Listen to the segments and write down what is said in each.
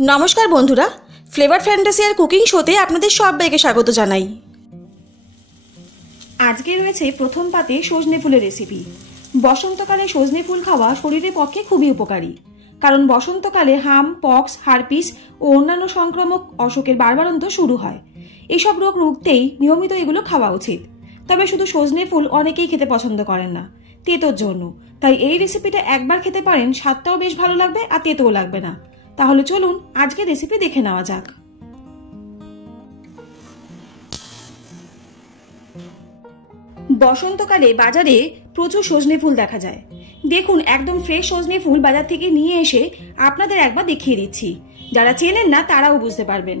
নমস্কার বন্ধুরা, flavour fantasy আর cooking শোতে আপনাদের সবাইকে স্বাগত জানাই। আজকে রয়েছে প্রথম পাতে সজনে ফুলের রেসিপি। বসন্তকালে সজনে ফুল খাওয়া শরীরের পক্ষে খুবই উপকারী, কারণ বসন্তকালে হাম, পক্স, হারপিস ও অন্যান্য সংক্রামক অসুখের বাড়বাড়ন্ত শুরু হয়। এইসব রোগ রুখতেই নিয়মিত এগুলো খাওয়া উচিত। তবে শুধু সজনে ফুল অনেকেই খেতে পছন্দ করেন না তেতোর জন্য, তাই এই রেসিপিটা একবার খেতে পারেন, স্বাদটাও বেশ ভালো লাগবে আর তেতোও লাগবে না। তাহলে চলুন আজকে রেসিপি দেখে নেওয়া যাক। বসন্তকালে বাজারে প্রচুর সজনে ফুল দেখা যায়। দেখুন, একদম ফ্রেশ সজনে ফুল বাজার থেকে নিয়ে এসে আপনাদের একবার দেখিয়ে দিচ্ছি, যারা চেনেন না তারাও বুঝতে পারবেন।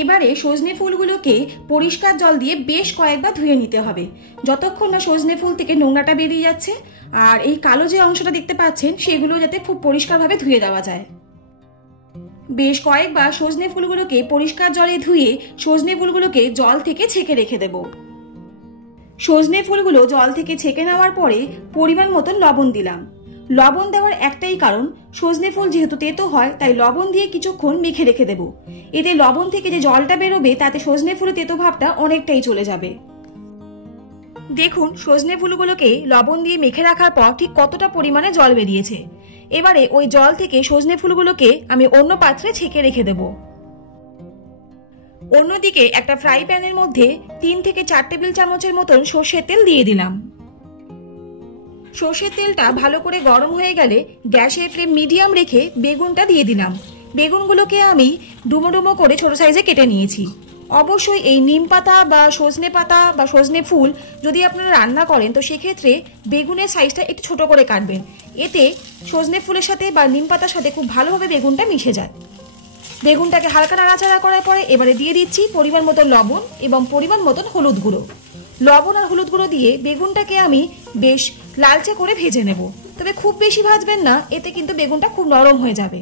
এবারে সজনে ফুলগুলোকে পরিষ্কার জল দিয়ে বেশ কয়েকবার ধুয়ে নিতে হবে, যতক্ষণ না সজনে ফুল থেকে নোংরাটা বেরিয়ে যাচ্ছে। আর এই কালো যে অংশটা দেখতে পাচ্ছেন সেগুলো যাতে খুব পরিষ্কারভাবে ধুয়ে দেওয়া যায়। বেশ কয়েকবার সজনে ফুলগুলোকে পরিষ্কার জলে ধুয়ে সজনে ফুলগুলোকে জল থেকে ছেঁকে রেখে দেব। সজনে ফুলগুলো জল থেকে ছেঁকে নেওয়ার পরে পরিমাণ মতন লবণ দিলাম। লবণ দেওয়ার একটাই কারণ, সজনে ফুল যেহেতু তেতো হয় তাই লবণ দিয়ে কিছুক্ষণ মেখে রেখে দেব। এতে লবণ থেকে যে জলটা বেরোবে তাতে সজনে ফুলের তেতো ভাবটা অনেকটাই চলে যাবে। দেখুন, সজনে ফুলগুলোকে লবণ দিয়ে মেখে রাখার পর ঠিক কতটা পরিমাণে জল বেরিয়েছে। এবারে ওই জল থেকে সজনে ফুলগুলোকে আমি অন্য পাত্রে ছেঁকে রেখে দেব। অন্যদিকে একটা ফ্রাই প্যানের মধ্যে 3 থেকে 4 টেবিল চামচের মতন সর্ষের তেল দিয়ে দিলাম। সর্ষের তেলটা ভালো করে গরম হয়ে গেলে গ্যাসের ফ্লেম মিডিয়াম রেখে বেগুনটা দিয়ে দিলাম। বেগুনগুলোকে আমি ডুমো ডুমো করে ছোট সাইজে কেটে নিয়েছি। অবশ্যই এই নিম পাতা বা সজনে পাতা বা সজনে ফুল যদি আপনারা রান্না করেন তো সেক্ষেত্রে বেগুনের সাইজটা একটু ছোট করে কাটবেন, এতে সজনে ফুলের সাথে বা নিম পাতার সাথে খুব ভালোভাবে বেগুনটা মিশে যায়। বেগুনটাকে হালকা নাড়াচাড়া করার পরে এবারে দিয়ে দিচ্ছি পরিমাণ মতো লবণ এবং পরিমাণ মতন হলুদ গুঁড়ো। লবণ আর হলুদ গুঁড়ো দিয়ে বেগুনটাকে আমি বেশ লালচে করে ভেজে নেব, তবে খুব বেশি ভাজবেন না, এতে কিন্তু বেগুনটা খুব নরম হয়ে যাবে।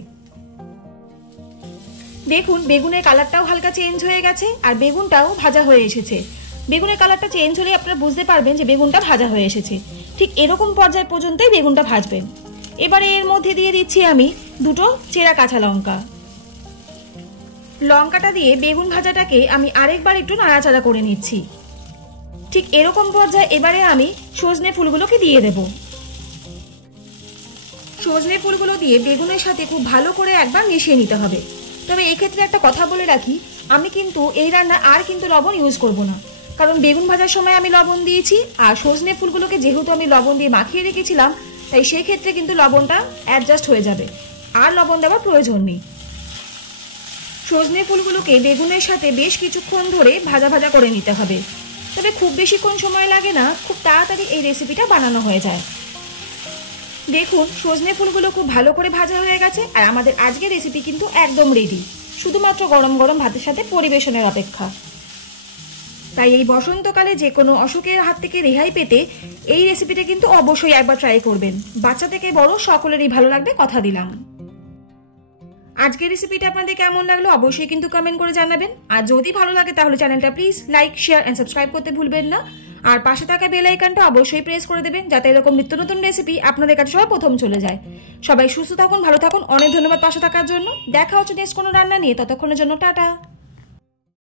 দেখুন, বেগুনের কালারটাও হালকা চেঞ্জ হয়ে গেছে আর বেগুনটাও ভাজা হয়ে এসেছে। বেগুনের কালারটা চেঞ্জ হলে আপনারা বুঝতে পারবেন যে বেগুনটা ভাজা হয়ে এসেছে। ঠিক এরকম পর্যায় পর্যন্তই বেগুনটা ভাজবেন। এবারে এর মধ্যে দিয়ে দিচ্ছি আমি 2টো চেরা কাঁচা লঙ্কা। লঙ্কাটা দিয়ে বেগুন ভাজাটাকে আমি আরেকবার একটু নাড়াচাড়া করে নিচ্ছি। ঠিক এরকম পর্যায়ে এবারে আমি সজনে ফুলগুলোকে দিয়ে দেব। সজনে ফুলগুলো দিয়ে বেগুনের সাথে খুব ভালো করে একবার মিশিয়ে নিতে হবে। তবে এক্ষেত্রে একটা কথা বলে রাখি, আমি কিন্তু এই রান্না আর কিন্তু লবণ ইউজ করব না, কারণ বেগুন ভাজার সময় আমি লবণ দিয়েছি আর সজনে ফুলগুলোকে যেহেতু আমি লবণ দিয়ে মাখিয়ে রেখেছিলাম তাই সেই ক্ষেত্রে কিন্তু লবণটা অ্যাডজাস্ট হয়ে যাবে, আর লবণ দেওয়ার প্রয়োজন নেই। সজনে ফুলগুলোকে বেগুনের সাথে বেশ কিছুক্ষণ ধরে ভাজা ভাজা করে নিতে হবে, তবে খুব বেশিক্ষণ সময় লাগে না, খুব তাড়াতাড়ি এই রেসিপিটা বানানো হয়ে যায়। দেখুন, সজনে ফুলগুলো খুব ভালো করে ভাজা হয়ে গেছে আর আমাদের আজকের রেসিপি কিন্তু একদম রেডি, শুধুমাত্র গরম গরম ভাতের সাথে পরিবেশনের অপেক্ষা। তাই এই বসন্তকালে যে কোনো অসুখের হাত থেকে রেহাই পেতে এই রেসিপিটা কিন্তু অবশ্যই একবার ট্রাই করবেন। বাচ্চা থেকে বড় সকলেরই ভালো লাগবে, কথা দিলাম। আজকের রেসিপিটা আপনাদের কেমন লাগলো অবশ্যই কিন্তু কমেন্ট করে জানাবেন। আর যদি ভালো লাগে তাহলে চ্যানেলটা please like, share and subscribe করতে ভুলবেন না। আর পাশে থাকা বেল আইকনটা অবশ্যই প্রেস করে দেবেন, যাতে এরকম নিত্য নতুন রেসিপি আপনাদের কাছে সবার প্রথম চলে যায়। সবাই সুস্থ থাকুন, ভালো থাকুন, অনেক ধন্যবাদ পাশে থাকার জন্য। দেখা হচ্ছে নেক্সট কোনো রান্না নিয়ে, ততক্ষণের জন্য টাটা।